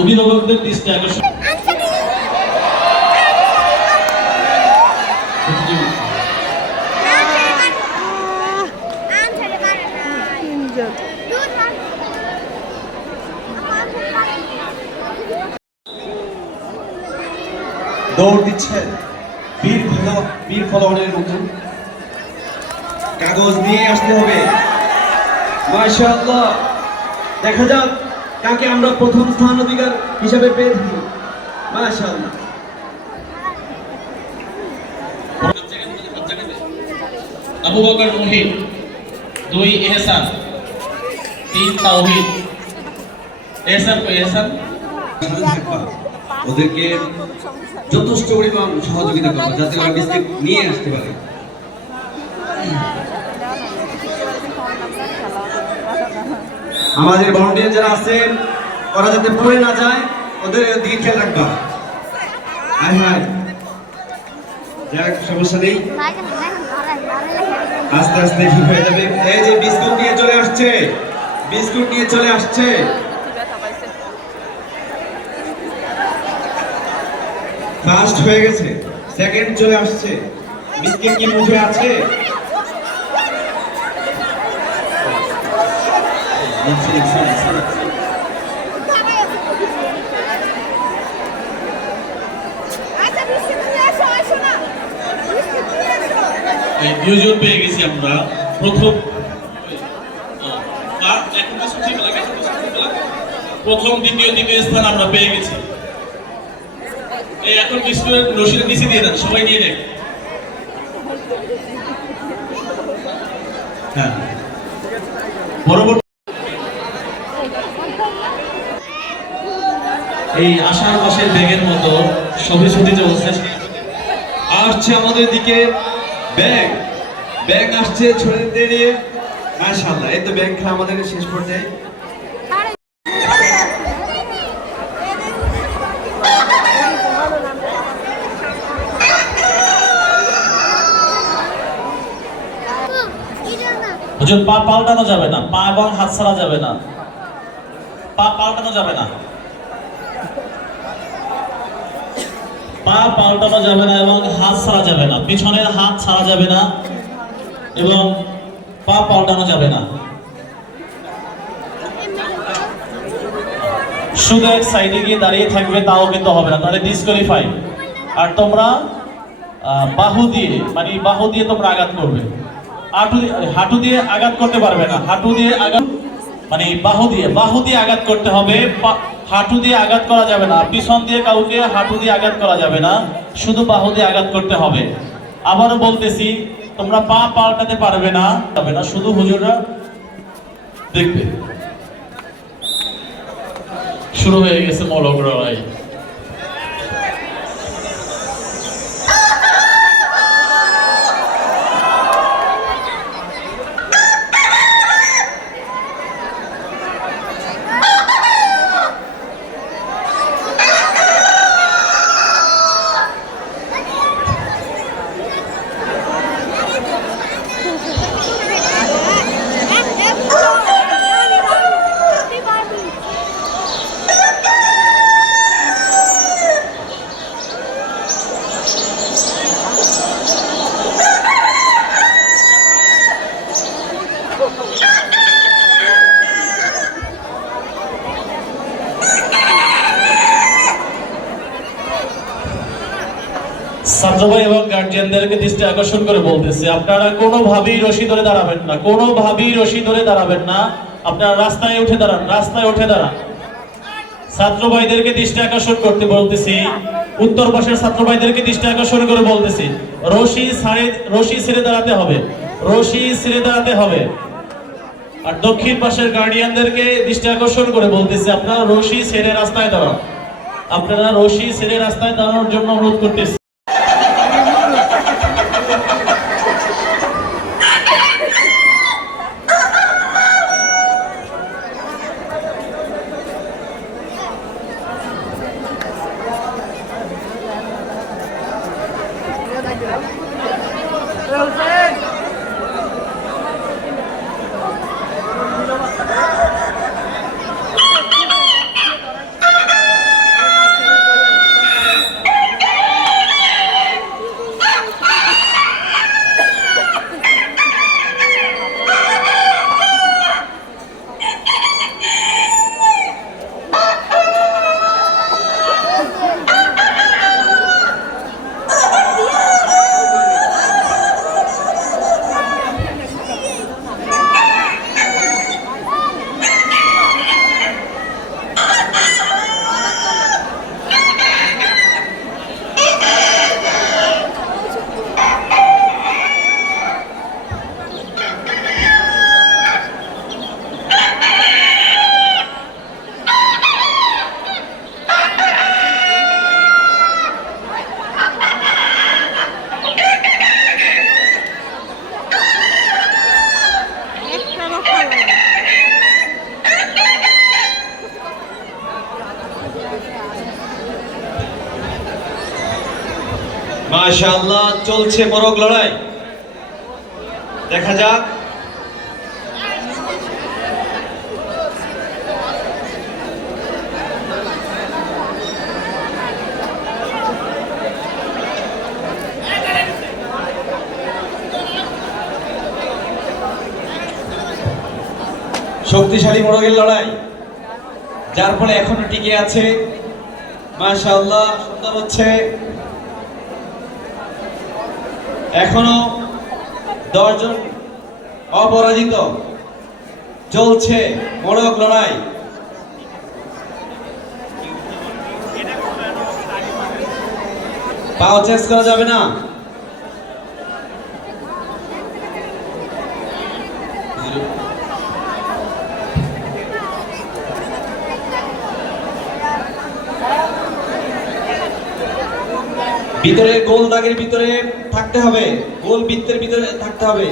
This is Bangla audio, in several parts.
অভিভাবকদের দৃষ্টি আকর্ষণ দৌড় দিচ্ছেন বীর ফলোয়ারের মতো। কাগজ নিয়ে আসতে হবে। মাশাআল্লাহ, দেখা যাক কাকে আমরা প্রথম স্থান অধিকার হিসাবে পেয়ে থাকি। মাশাআল্লাহ। আবু বকর মুহিত, 2 ইহসান, 3 তাওহীদ। ইহসান কই ইহসান? ওদেরকে যথেষ্ট পরিমাণ সহযোগিতা করবো যাতে ওরা বিস্কিট নিয়ে আসতে পারে। আমাদের ভলান্টিয়ার যারা আছেন ওরা যাতে পড়ে না যায় ওদের দিকে খেয়াল রাখবা। হায় হায়, যাক সমস্যা নেই, আস্তে আস্তে ঠিক হয়ে যাবে। এই যে বিস্কুট নিয়ে চলে আসছে, বিস্কুট নিয়ে চলে আসছে। ফার্স্ট হয়ে গেছে, সেকেন্ড চলে আসছে। বিস্কিট কি মুখে আছে? দুজন পেয়ে গেছি আমরা প্রথম দ্বিতীয় স্থান আমরা পেয়ে গেছি। এই এখন বিস্কুটের রশিদের নিচে দিয়ে দেন, সবাই নিয়ে নেন। হ্যাঁ, পরবর্তী এই আষাঢ় মাসের বেগের মতো সবই ছুটি চলছে। আসছে আমাদের দিকে ব্যাগ, ব্যাগ আসছে ছোটদের নিয়ে। মাশাআল্লাহ, এই তো ব্যাগ খেলা আমাদের শেষ পর্যায়ে। হুজুর পা পাল্টানো যাবে না, পা এবং হাত ছাড়া যাবে না, পা পাল্টানো যাবে না, পা পাল্টানো যাবে না এবং হাত ছাড়া যাবে না, পিছনের হাত ছাড়া যাবে না এবং পা পাল্টানো যাবে না। শুধু এক সাইডে গিয়ে দাঁড়িয়ে থাকবে, তাও কিন্তু হবে না, তাহলে ডিসকোয়ালিফাই। আর তোমরা বাহু দিয়ে তোমরা আঘাত করবে। হাঁটু দিয়ে আঘাত করতে পারবে না, হাঁটু দিয়ে আঘাত বাহু দিয়ে আঘাত করতে হবে। হাঁটু দিয়ে আঘাত করা যাবে না, পিছন দিয়ে কাউকে হাঁটু দিয়ে আঘাত করা যাবে না, শুধু বাহু দিয়ে আঘাত করতে হবে। আবারও বলতেছি, তোমরা পা পাল্টাতে পারবে না, শুধু হুজুররা দেখবে। শুরু হয়ে গেছে মলক লড়াই। ছাত্রভাই এবং গার্জিয়ানদেরকে দৃষ্টি আকর্ষণ করে বলতেছে, আপনারা কোনোভাবেই রশি ধরে দাঁড়াবেন না, কোনোভাবেই রশি ধরে দাঁড়াবেন না। আপনারা রাস্তায় উঠে দাঁড়ান, রাস্তায় উঠে দাঁড়ান। ছাত্রভাইদেরকে দৃষ্টি আকর্ষণ করতে বলতেছি, উত্তর পাশের ছাত্রভাইদেরকে দৃষ্টি আকর্ষণ করে বলতেছি, রশি ছেড়ে দাঁড়াতে হবে, রশি ছেড়ে দাঁড়াতে হবে। আর দক্ষিণ পাশের গার্ডিয়ানদেরকে দৃষ্টি আকর্ষণ করে বলতেছি, আপনারা রশি ছেড়ে রাস্তায় দাঁড়ান, আপনারা রশি ছেড়ে রাস্তায় দাঁড়ানোর জন্য অনুরোধ করতেছি। মাশাআল্লাহ, চলছে মোরগ লড়াই। দেখা যাক শক্তিশালী মোরগের লড়াই, যার ফলে এখনো টিকে আছে। মাশাআল্লাহ, সুন্দর হচ্ছে। এখনো 10 জন অপরাজিত, চলছে মোরগ লড়াই। পাও চেঞ্জ করা যাবে না। ভিতরে গোল দাগের ভিতরে থাকতে হবে, গোল বৃত্তের ভিতরে থাকতে হবে।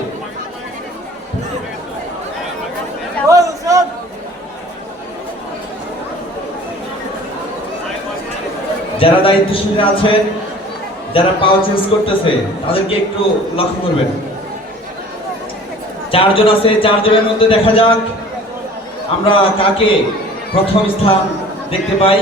যারা দায়িত্বশীল আছেন, যারা পাওয়ার চেঞ্জ করতেছে, তাদেরকে একটু লক্ষ্য করবেন। 4 জন আছে, 4 জনের মধ্যে দেখা যাক আমরা কাকে প্রথম স্থান দেখতে পাই।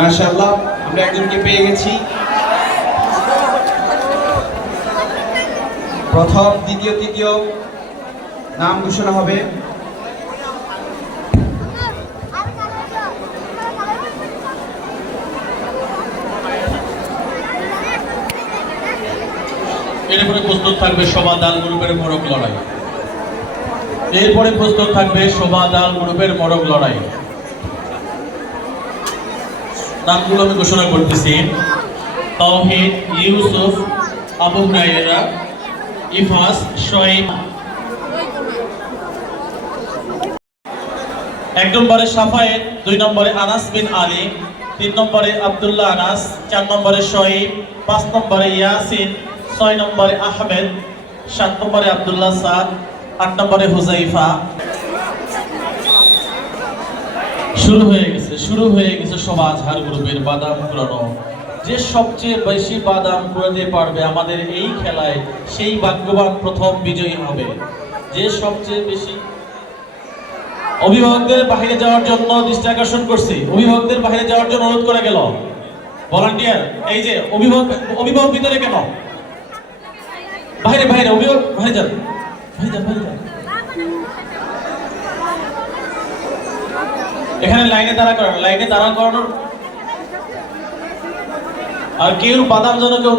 মাশাআল্লাহ, আমরা একজনকে পেয়ে গেছি। প্রথম, দ্বিতীয়, তৃতীয় নাম ঘোষণা হবে। এরপরে প্রস্তুত থাকবে শোভা দাল গ্রুপের মোরগ লড়াই। এরপরে প্রস্তুত থাকবে শোভা দাল গ্রুপের মোরগ লড়াই। নামগুলো আমি ঘোষণা করতেছি: তাওহীদ, ইউসুফ, আবু হুরায়রা, ইফাস, শোয়েব। 1 নম্বরে সাফায়েত, 2 নম্বরে আনাস বিন আলী, 3 নম্বরে আব্দুল্লাহ আনাস, 4 নম্বরে শোয়েব, 5 নম্বরে ইয়াসিন, 6 নম্বরে আহমেদ, 7 নম্বরে আব্দুল্লাহ সাদ, 8 নম্বরে হুজাইফা। শুরু হয়ে গেছে শোভা ঝাড় গ্রুপের বাদাম কুড়ানো। যে সবচেয়ে বেশি বাদাম কুড়াতে পারবে আমাদের এই খেলায়, সেই ভাগ্যবান প্রথম বিজয়ী হবে। যে সবচেয়ে বেশি। অভিভাবকদের বাইরে যাওয়ার জন্য দৃষ্টি আকর্ষণ করছি। অভিভাবকদের বাইরে যাওয়ার জন্য অনুরোধ করা গেল। ভলান্টিয়ার, এই যে অভিভাবক ভিতরে কেন? বাইরে অভিভাবক বাইরে যান। এখানে লাইনে দাঁড়া করানোর। আর কেউ বাদাম যেন কেউ